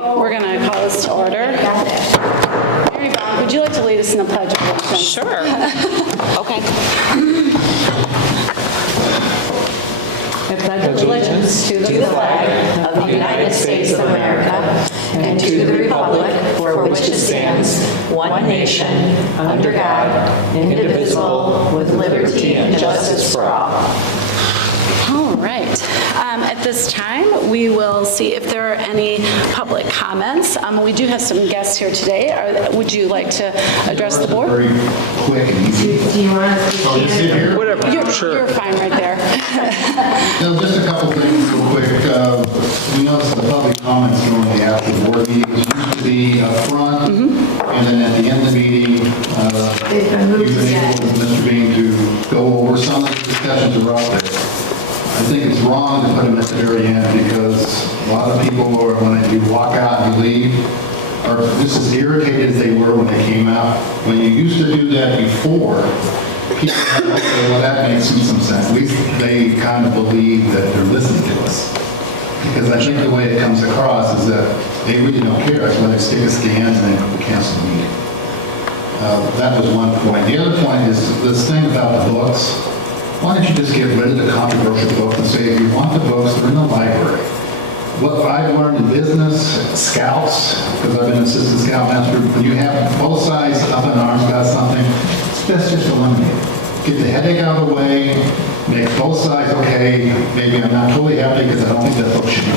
We're going to call this to order. Mary Bond, would you like to lead us in the Pledge of Allegiance? Sure. Okay. I pledge allegiance to the flag of the United States of America and to the republic for which it stands, one nation, under God, indivisible, with liberty and justice for all. All right. At this time, we will see if there are any public comments. We do have some guests here today. Would you like to address the board? Very quick and easy. Do you want to So you sit here? Whatever. You're fine right there. No, just a couple things real quick. We noticed the public comments normally after the board meetings used to be up front, and then at the end of the meeting, They've been moved you've been again. able with Mr. Bean to go over some of the discussions that were out there. I think it's wrong to put them at the very end because a lot of people, when they do walk out and leave, are just as irritated as they were when they came out. When you used to do that before, people go, okay, well, that makes some sense. At least they kind of believe that they're listening to us. Because I think the way it comes across is that they really don't care. That's why they stick a scan and then cancel the meeting. That was one point. The other point is this thing about the books. Why don't you just get rid of the controversial book and say, if you want the books, they're in the library. What I've learned in business, scouts, because I've been an assistant scoutmaster, when you have both sides up in arms about something, it's best just eliminate it. Get the headache out of the way, make both sides okay. Maybe I'm not totally happy because I don't think that book should be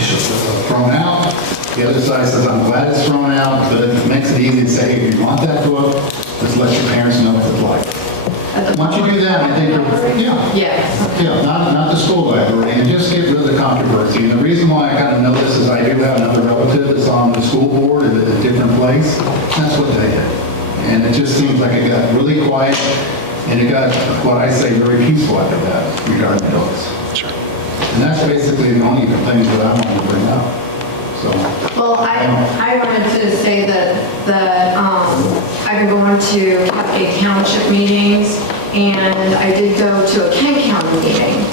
thrown out. The other side says, I'm glad it's thrown out, but it makes it easy to say, hey, if you want that book, just let your parents know what it's like. Once you do that, I think, yeah, not the school library, and just get rid of the controversy. And the reason why I kind of know this is I do have another relative that's on the school board at a different place. That's what they did. And it just seems like it got really quiet, and it got, what I say, very peaceful after that regarding dogs. Sure. And that's basically the only things that I wanted to bring up. So, well, I wanted to say that I've been going to Cascade Township meetings, and I did go to a Kent County meeting.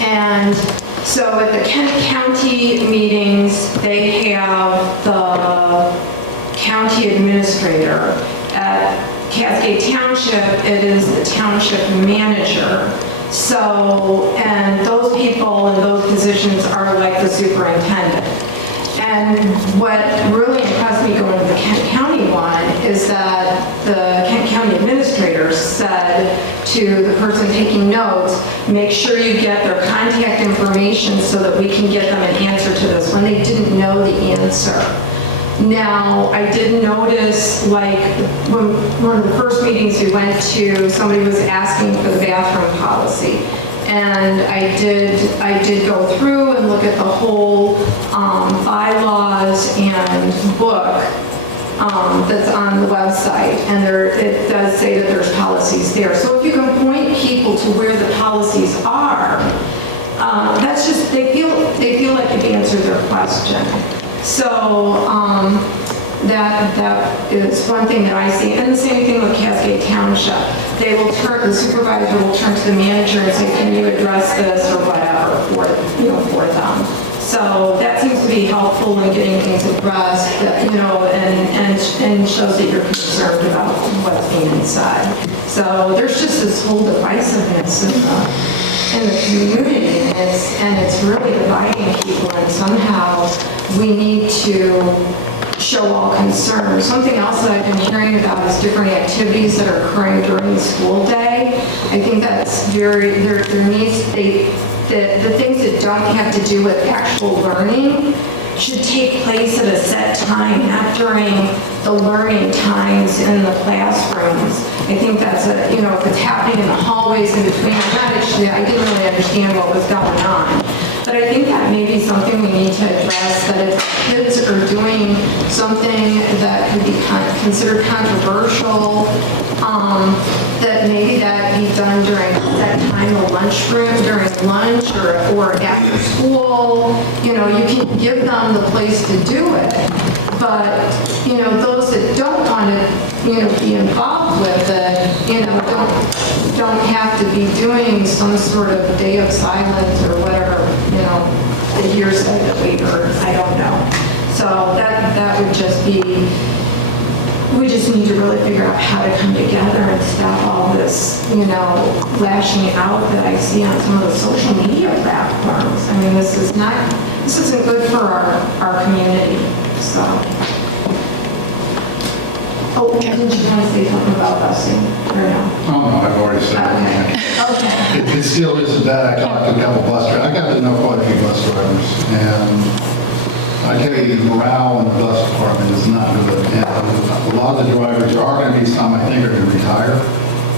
And so at the Kent County meetings, they have the county administrator. At Cascade Township, it is the township manager. So, and those people in those positions are like the superintendent. And what really impressed me going to the Kent County one is that the Kent County administrator said to the person taking notes, make sure you get their contact information so that we can get them an answer to this when they didn't know the answer. Now, I did notice, like, when one of the first meetings we went to, somebody was asking for the bathroom policy. And I did go through and look at the whole bylaws and book that's on the website, and it does say that there's policies there. So if you can point people to where the policies are, that's just, they feel like you've answered their question. So that is one thing that I see. And the same thing with Cascade Township. The supervisor will turn to the manager and say, can you address this or whatever for them. So that seems to be helpful in getting things addressed, and shows that you're concerned about what's being said. So there's just this whole divisiveness in the community, and it's really dividing people, and somehow we need to show all concern. Something else that I've been hearing about is different activities that are occurring during the school day. I think that's the things that don't have to do with actual learning should take place at a set time, not during the learning times in the classrooms. I think that's if it's happening in the hallways in between, I didn't really understand what was going on. But I think that may be something we need to address, that if kids are doing something that could be considered controversial, that maybe that be done during that time, the lunchroom, during lunch or after school. You can give them the place to do it. But, those that don't want to, be involved with it, don't have to be doing some sort of day of silence or whatever, the hearsay that we heard. I don't know. So So that would just be, we just need to really figure out how to come together and stop all this, lashing out that I see on some of the social media platforms. I mean, this isn't good for our community, so. Oh, did you want to say something about busing, or no? Oh, no, I've already said it. Okay. It still isn't bad. I talked to a couple bus drivers. I got to know quite a few bus drivers, and I tell you, the morale in the bus department is not good. And a lot of the drivers, there are going to be some I think are going to retire,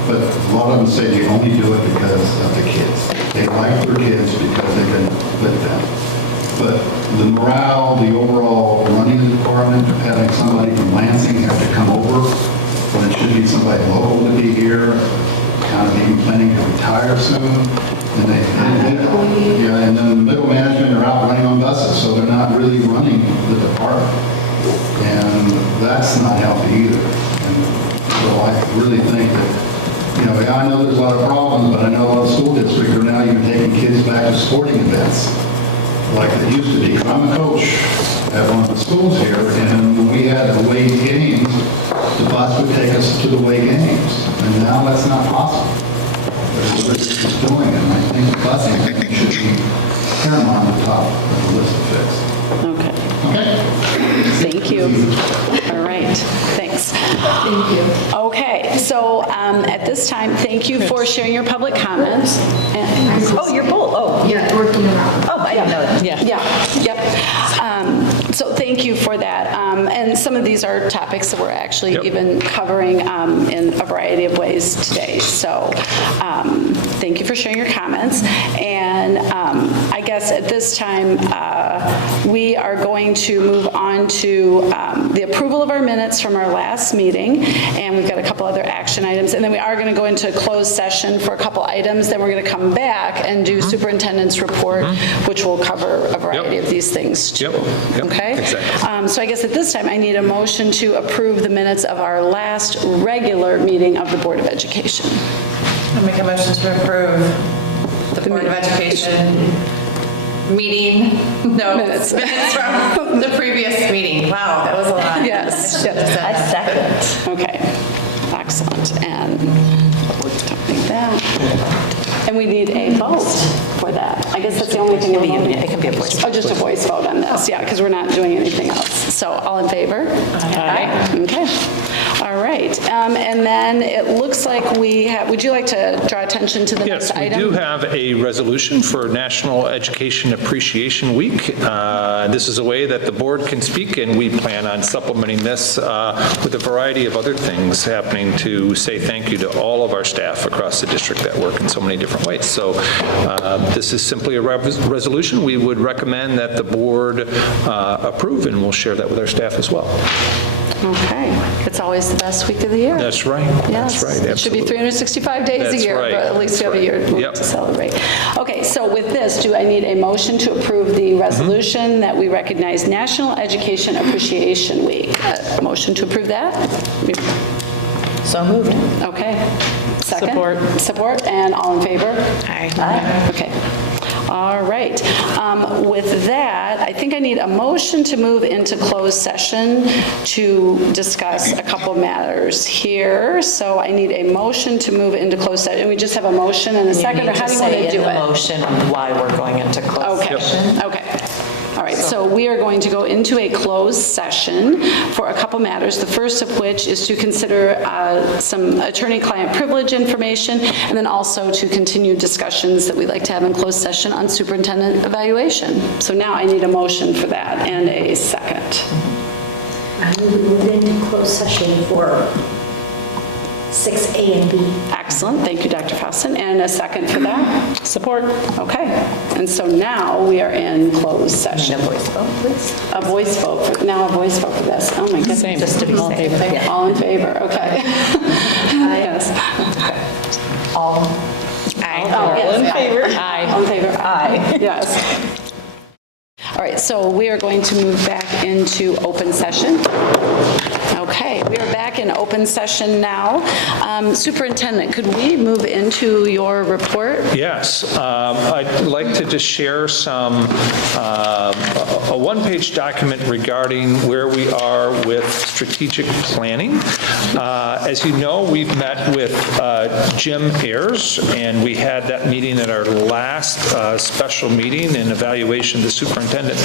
but a lot of them say they only do it because of the kids. They like their kids because they can live them. But the morale, the overall running the department, having somebody from Lansing have to come over when it should be somebody local to be here, kind of even planning to retire soon. And then the middle management are out running on buses, so they're not really running the department. And that's not healthy either. And so I really think that, I know there's a lot of problems, but I know a lot of school districts are now even taking kids back to sporting events like it used to be. I'm a coach at one of the schools here, and when we had away games, the bus would take us to the away games. And now that's not possible. But everybody's doing it, and I think busing should be paramount on the top of the list to fix. Okay. Okay? Thank you. All right, thanks. Thank you. Okay, so at this time, thank you for sharing your public comments. Oh, you're both, oh. Yeah, working around. Oh, I didn't know that. Yep. So thank you for that. And some of these are topics that we're actually even covering in a variety of ways today. So thank you for sharing your comments. And I guess at this time, we are going to move on to the approval of our minutes from our last meeting. And we've got a couple other action items. And then we are going to go into a closed session for a couple items. Then we're going to come back and do superintendent's report, which will cover a variety of these things too. Okay? Exactly. So I guess at this time, I need a motion to approve the minutes of our last regular meeting of the Board of Education. I'll make a motion to approve the Board of Education meeting, Minutes. minutes from the previous meeting. Wow, that was a lot. Yes. I second. Okay, excellent. And like that. And we need a vote for that. I guess that's the only thing we're voting. It can be a voice vote. Oh, just a voice vote on this, yeah, because we're not doing anything else. So all in favor? Aye. Okay. All right. And then it looks like we have, would you like to draw attention to the next Yes, we item? do have a resolution for National Education Appreciation Week. This is a way that the board can speak, and we plan on supplementing this with a variety of other things happening to say thank you to all of our staff across the district that work in so many different ways. So this is simply a resolution. We would recommend that the board approve, and we'll share that with our staff as well. Okay. It's always the best week of the year. That's right. Yes. That's right. It should be Absolutely. 365 days a That's year, right. but at least we have a year Yep. to celebrate. Okay, so with this, do I need a motion to approve the resolution that we recognize National Education Appreciation Week? A motion to approve that? So moved. Okay. Second? Support, and all in favor? Aye. Okay. All right. With that, I think I need a motion to move into closed session to discuss a couple matters here. So I need a motion to move into closed session. We just have a motion and a second, or how do you want to do In the it? motion why we're going into closed Okay, session. okay. All right, so we are going to go into a closed session for a couple matters, the first of which is to consider some attorney-client privilege information, and then also to continue discussions that we'd like to have in closed session on superintendent evaluation. So now I need a motion for that and a second. I would move into closed session for 6A and B. Excellent, thank you, Dr. Fausten. And a second for that? Support. Okay, and so now we are in closed session. A voice vote, please. A voice vote, now a voice vote for this. Oh my goodness. Just to be safe. Yeah. All in favor, okay. Yes. All. Oh, yes. in favor? Aye. All in favor? Aye. Yes. All right, so we are going to move back into open session. Okay, we are back in open session now. Superintendent, could we move into your report? Yes, I'd like to just share a one-page document regarding where we are with strategic planning. As you know, we've met with Jim Ayers, and we had that meeting at our last special meeting and evaluation of the superintendent.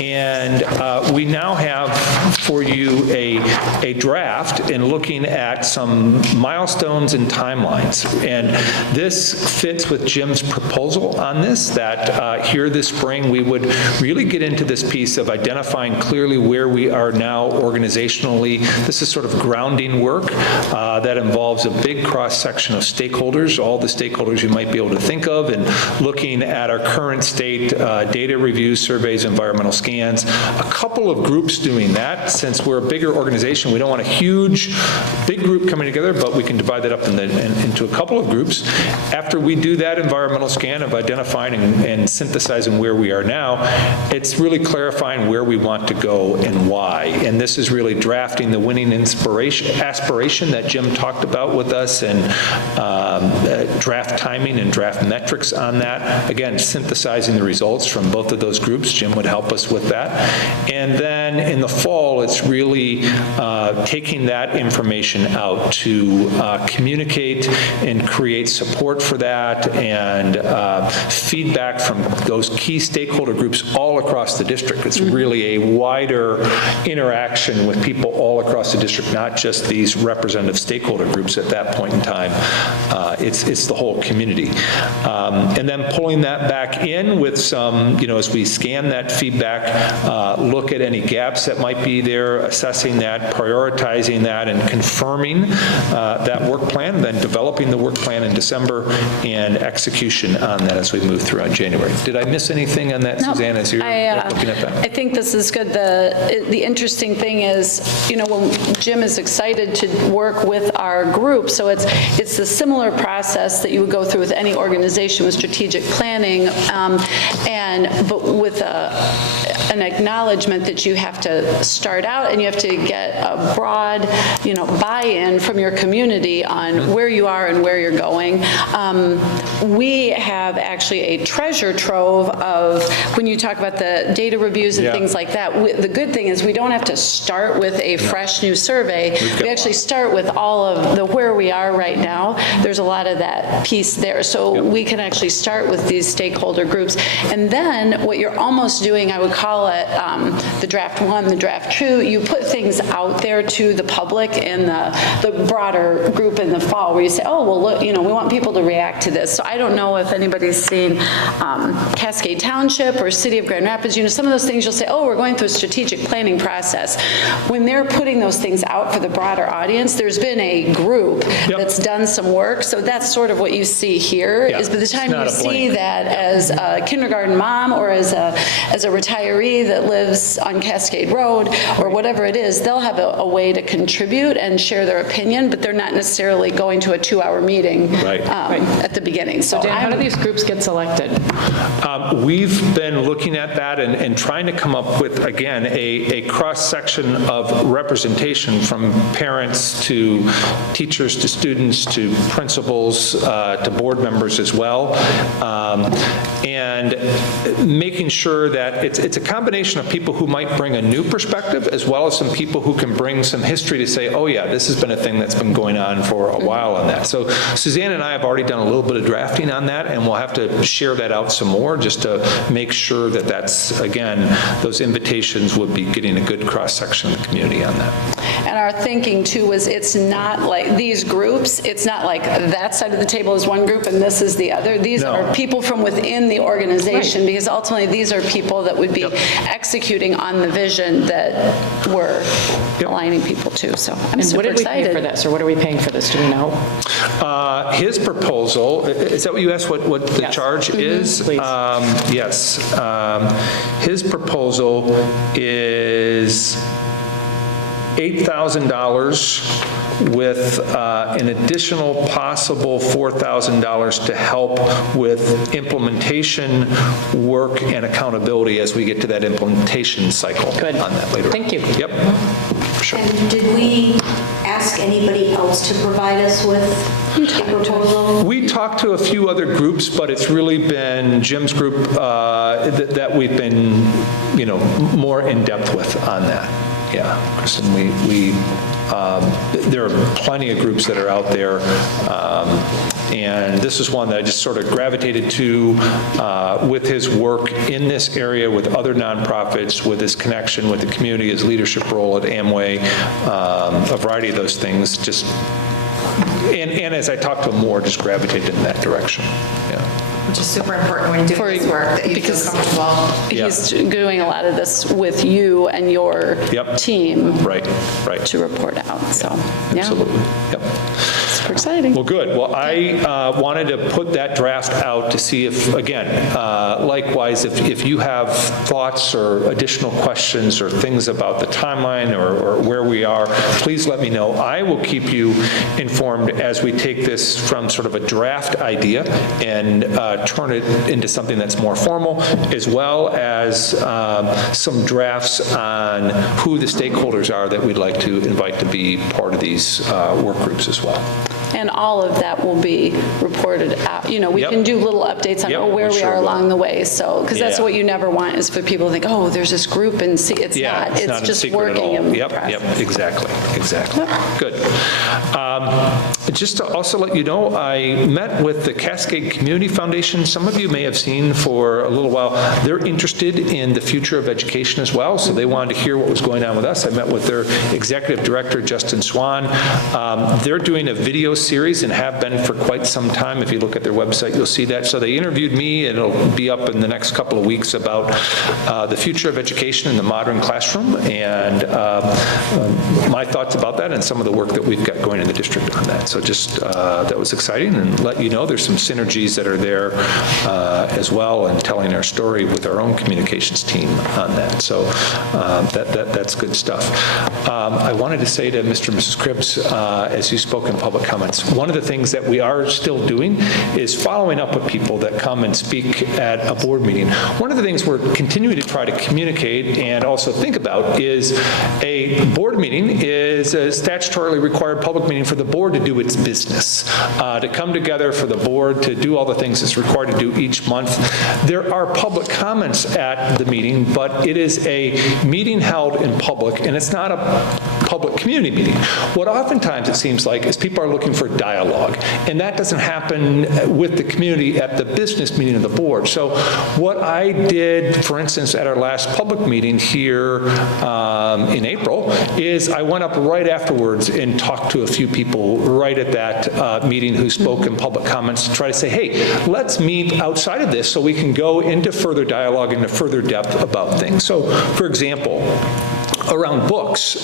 And we now have for you a draft in looking at some milestones and timelines. And this fits with Jim's proposal on this, that here this spring we would really get into this piece of identifying clearly where we are now organizationally. This is sort of grounding work that involves a big cross-section of stakeholders, all the stakeholders you might be able to think of, and looking at our current state, data reviews, surveys, environmental scans. A couple of groups doing that. Since we're a bigger organization, we don't want a huge, big group coming together, but we can divide that up into a couple of groups. After we do that environmental scan of identifying and synthesizing where we are now, it's really clarifying where we want to go and why. And this is really drafting the winning aspiration that Jim talked about with us, and draft timing and draft metrics on that. Again, synthesizing the results from both of those groups. Jim would help us with that. And then in the fall, it's really taking that information out to communicate and create support for that, and feedback from those key stakeholder groups all across the district. It's really a wider interaction with people all across the district, not just these representative stakeholder groups at that point in time. It's the whole community. And then pulling that back in with some, as we scan that feedback, look at any gaps that might be there, assessing that, prioritizing that, and confirming that work plan, then developing the work plan in December, and execution on that as we move throughout January. Did I miss anything on that, No, Suzanne, as you're looking at that? I think this is good. The interesting thing is, when Jim is excited to work with our group, so it's a similar process that you would go through with any organization with strategic planning, but with an acknowledgement that you have to start out and you have to get a broad, buy-in from your community on where you are and where you're going. We have actually a treasure trove of, when you talk about the data reviews and things like that, the good thing is we don't have to start with a fresh new survey. We actually start with all of the where we are right now. There's a lot of that piece there. So we can actually start with these stakeholder groups. And then what you're almost doing, I would call it the draft one, the draft two, you put things out there to the public and the broader group in the fall, where you say, oh, well, look, we want people to react to this. So I don't know if anybody's seen Cascade Township or City of Grand Rapids, some of those things you'll say, oh, we're going through a strategic planning process. When they're putting those things out for the broader audience, there's been a group that's done some work. So that's sort of what you see here, is by the time you see that as a kindergarten mom or as a retiree that lives on Cascade Road or whatever it is, they'll have a way to contribute and share their opinion, but they're not necessarily going to a 2-hour meeting at the beginning. So Dan, how do these groups get selected? We've been looking at that and trying to come up with, again, a cross-section of representation from parents to teachers to students to principals to board members as well, and making sure that it's a combination of people who might bring a new perspective as well as some people who can bring some history to say, oh yeah, this has been a thing that's been going on for a while on that. So Suzanne and I have already done a little bit of drafting on that, and we'll have to share that out some more just to make sure that that's, again, those invitations would be getting a good cross-section of the community on that. And our thinking too was, it's not like these groups, it's not like that side of the table is one group and this is the other. These are people from within the organization, because ultimately these are people that would be executing on the vision that we're aligning people to. So I'm super excited. What did we pay for this, or what are we paying for this? Do we know? His proposal, is that what you asked, what the charge is? Please. Yes. His proposal is $8,000 with an additional possible $4,000 to help with implementation work and accountability as we get to that implementation cycle on that later. Thank you. Yep. Sure. And did we ask anybody else to provide us with a proposal? We talked to a few other groups, but it's really been Jim's group that we've been, more in depth with on that. Yeah, Kristen, there are plenty of groups that are out there, and this is one that I just sort of gravitated to with his work in this area with other nonprofits, with his connection with the community, his leadership role at Amway, a variety of those things. Just and as I talked to him more, just gravitated in that direction. Yeah. Which is super important when you're doing this work, that you feel because comfortable. He's doing a lot of this with you and your team. Right. To report out, so, yeah. Absolutely. Yep. Super exciting. Well, good. Well, I wanted to put that draft out to see if, again, likewise, if you have thoughts or additional questions or things about the timeline or where we are, please let me know. I will keep you informed as we take this from sort of a draft idea and turn it into something that's more formal, as well as some drafts on who the stakeholders are that we'd like to invite to be part of these work groups as well. And all of that will be reported out. We can do little updates on where we are along the way. So, because that's what you never want is for people to think, oh, there's this group and see, it's not. It's just working in process. Exactly. Good. Just to also let you know, I met with the Cascade Community Foundation. Some of you may have seen for a little while. They're interested in the future of education as well, so they wanted to hear what was going on with us. I met with their executive director, Justin Swan. They're doing a video series and have been for quite some time. If you look at their website, you'll see that. So they interviewed me, and it'll be up in the next couple of weeks about the future of education in the modern classroom and my thoughts about that and some of the work that we've got going in the district on that. So just that was exciting, and let you know there's some synergies that are there as well, and telling our story with our own communications team on that. So that's good stuff. I wanted to say to Mr. and Mrs. Cribbs, as you spoke in public comments, one of the things that we are still doing is following up with people that come and speak at a board meeting. One of the things we're continuing to try to communicate and also think about is a board meeting is a statutorily required public meeting for the board to do its business, to come together for the board to do all the things it's required to do each month. There are public comments at the meeting, but it is a meeting held in public, and it's not a public community meeting. What oftentimes it seems like is people are looking for dialogue, and that doesn't happen with the community at the business meeting of the board. So what I did, for instance, at our last public meeting here in April, is I went up right afterwards and talked to a few people right at that meeting who spoke in public comments to try to say, hey, let's meet outside of this so we can go into further dialogue, into further depth about things. So, for example, around books,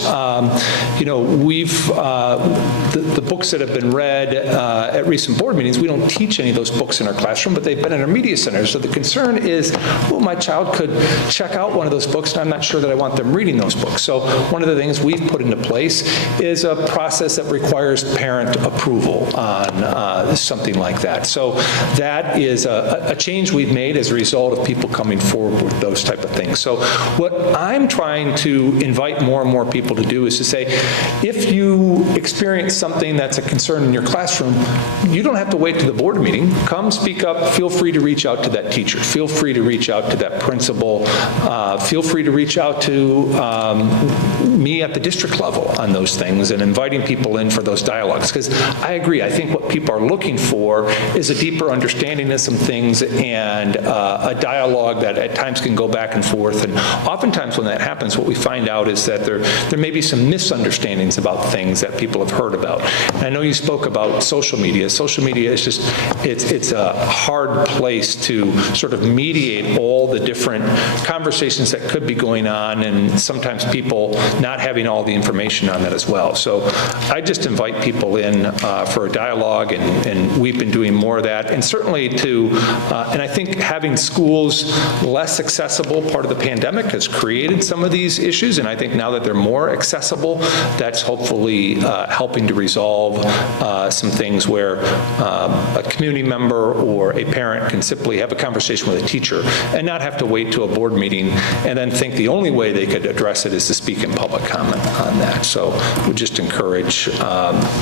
we've, the books that have been read at recent board meetings, we don't teach any of those books in our classroom, but they've been in our media centers. So the concern is, well, my child could check out one of those books, and I'm not sure that I want them reading those books. So one of the things we've put into place is a process that requires parent approval on something like that. So that is a change we've made as a result of people coming forward with those type of things. So what I'm trying to invite more and more people to do is to say, if you experience something that's a concern in your classroom, you don't have to wait to the board meeting. Come speak up. Feel free to reach out to that teacher. Feel free to reach out to that principal. Feel free to reach out to me at the district level on those things, and inviting people in for those dialogues. Because I agree, I think what people are looking for is a deeper understanding of some things and a dialogue that at times can go back and forth. And oftentimes when that happens, what we find out is that there may be some misunderstandings about things that people have heard about. And I know you spoke about social media. Social media is just, it's a hard place to sort of mediate all the different conversations that could be going on, and sometimes people not having all the information on that as well. So I just invite people in for a dialogue, and we've been doing more of that. And certainly and I think having schools less accessible, part of the pandemic has created some of these issues, and I think now that they're more accessible, that's hopefully helping to resolve some things where a community member or a parent can simply have a conversation with a teacher and not have to wait to a board meeting and then think the only way they could address it is to speak in public. public comment on that. So we just encourage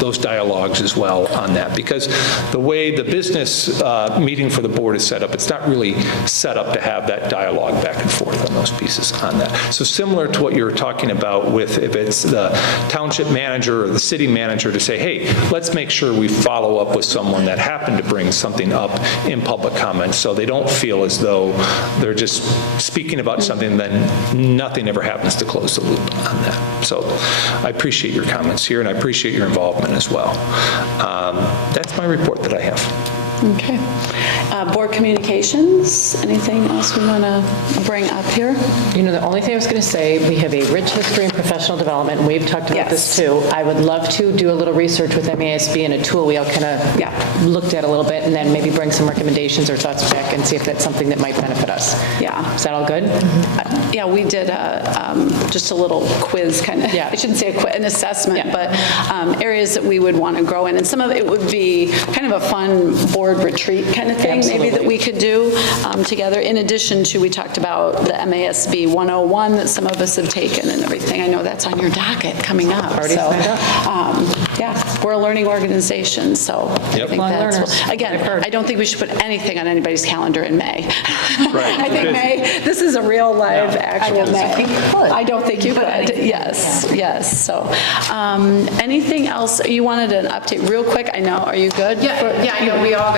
those dialogues as well on that, because the way the business meeting for the board is set up, it's not really set up to have that dialogue back and forth on those pieces on that. So similar to what you were talking about with if it's the township manager or the city manager to say, hey, let's make sure we follow up with someone that happened to bring something up in public comment so they don't feel as though they're just speaking about something, then nothing ever happens to close the loop on that. So I appreciate your comments here, and I appreciate your involvement as well. That's my report that I have. Okay. Board communications, anything else we want to bring up here? You know, the only thing I was going to say, we have a rich history in professional development, and we've talked about this too. I would love to do a little research with MASB and a tool we all kind of looked at a little bit, and then maybe bring some recommendations or thoughts back and see if that's something that might benefit us. Yeah. Is that all good? Yeah, we did just a little quiz kind of, I shouldn't say an assessment, but areas that we would want to grow in. And some of it would be kind of a fun board retreat kind of thing, maybe that we could do together. In addition to, we talked about the MASB 101 that some of us have taken and everything. I know that's on your docket coming up. Already signed up. Yeah, we're a learning organization, so I think that's, again, I don't think we should put anything on anybody's calendar in May. Right. I think May, this is a real live actual May. I don't think you could. Yes, yes. So anything else? You wanted an update real quick? I know. Are you good? Yeah, I know. We all,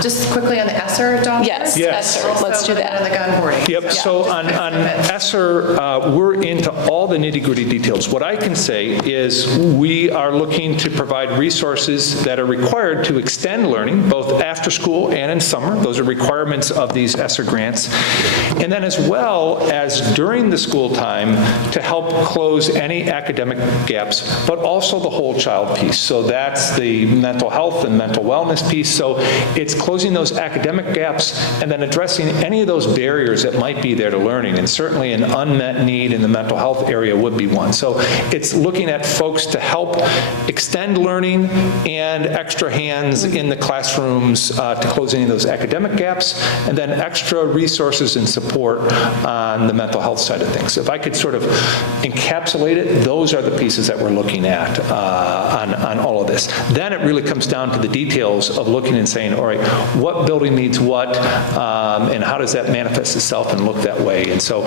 just quickly on the ESSER adoption. Yes, Yes. ESSER. Let's do that. On the gun boarding. Yep, so on ESSER, we're into all the nitty-gritty details. What I can say is we are looking to provide resources that are required to extend learning, both after school and in summer. Those are requirements of these ESSER grants. And then as well as during the school time to help close any academic gaps, but also the whole child piece. So that's the mental health and mental wellness piece. So it's closing those academic gaps and then addressing any of those barriers that might be there to learning. And certainly an unmet need in the mental health area would be one. So it's looking at folks to help extend learning and extra hands in the classrooms to close any of those academic gaps, and then extra resources and support on the mental health side of things. If I could sort of encapsulate it, those are the pieces that we're looking at on all of this. Then it really comes down to the details of looking and saying, all right, what building needs what, and how does that manifest itself and look that way? And so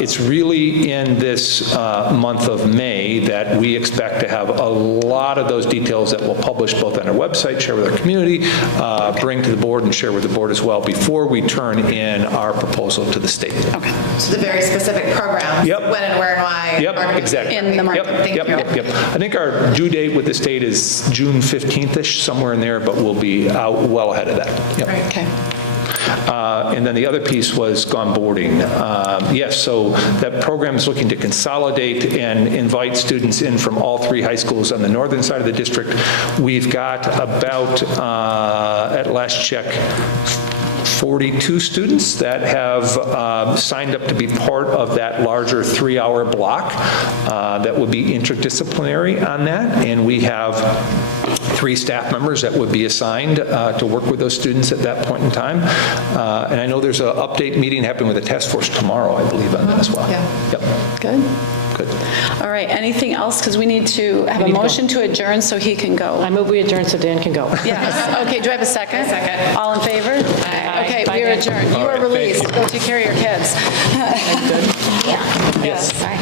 it's really in this month of May that we expect to have a lot of those details that we'll publish both on our website, share with our community, bring to the board and share with the board as well before we turn in our proposal to the state. Okay. So the very specific programs. Yep. When and where and why. Yep, exactly. In the month. Yep. I think our due date with the state is June 15th-ish, somewhere in there, but we'll be out well ahead of that. Yep. Okay. And then the other piece was gone boarding. Yes, so that program is looking to consolidate and invite students in from all three high schools on the northern side of the district. We've got about, at last check, 42 students that have signed up to be part of that larger 3-hour block that would be interdisciplinary on that. And we have 3 staff members that would be assigned to work with those students at that point in time. And I know there's an update meeting happening with the task force tomorrow, I believe, on that as well. Yeah. Yep. Good. Good. All right. Anything else? Because we need to have a motion to adjourn so he can go. I move we adjourn so Dan can go. Yes. Okay. Do I have a second? Second. All in favor? Aye. Okay. Bye, We are Dan. adjourned. You All are right, thank released. you. Go take care of your kids. Yes. Bye.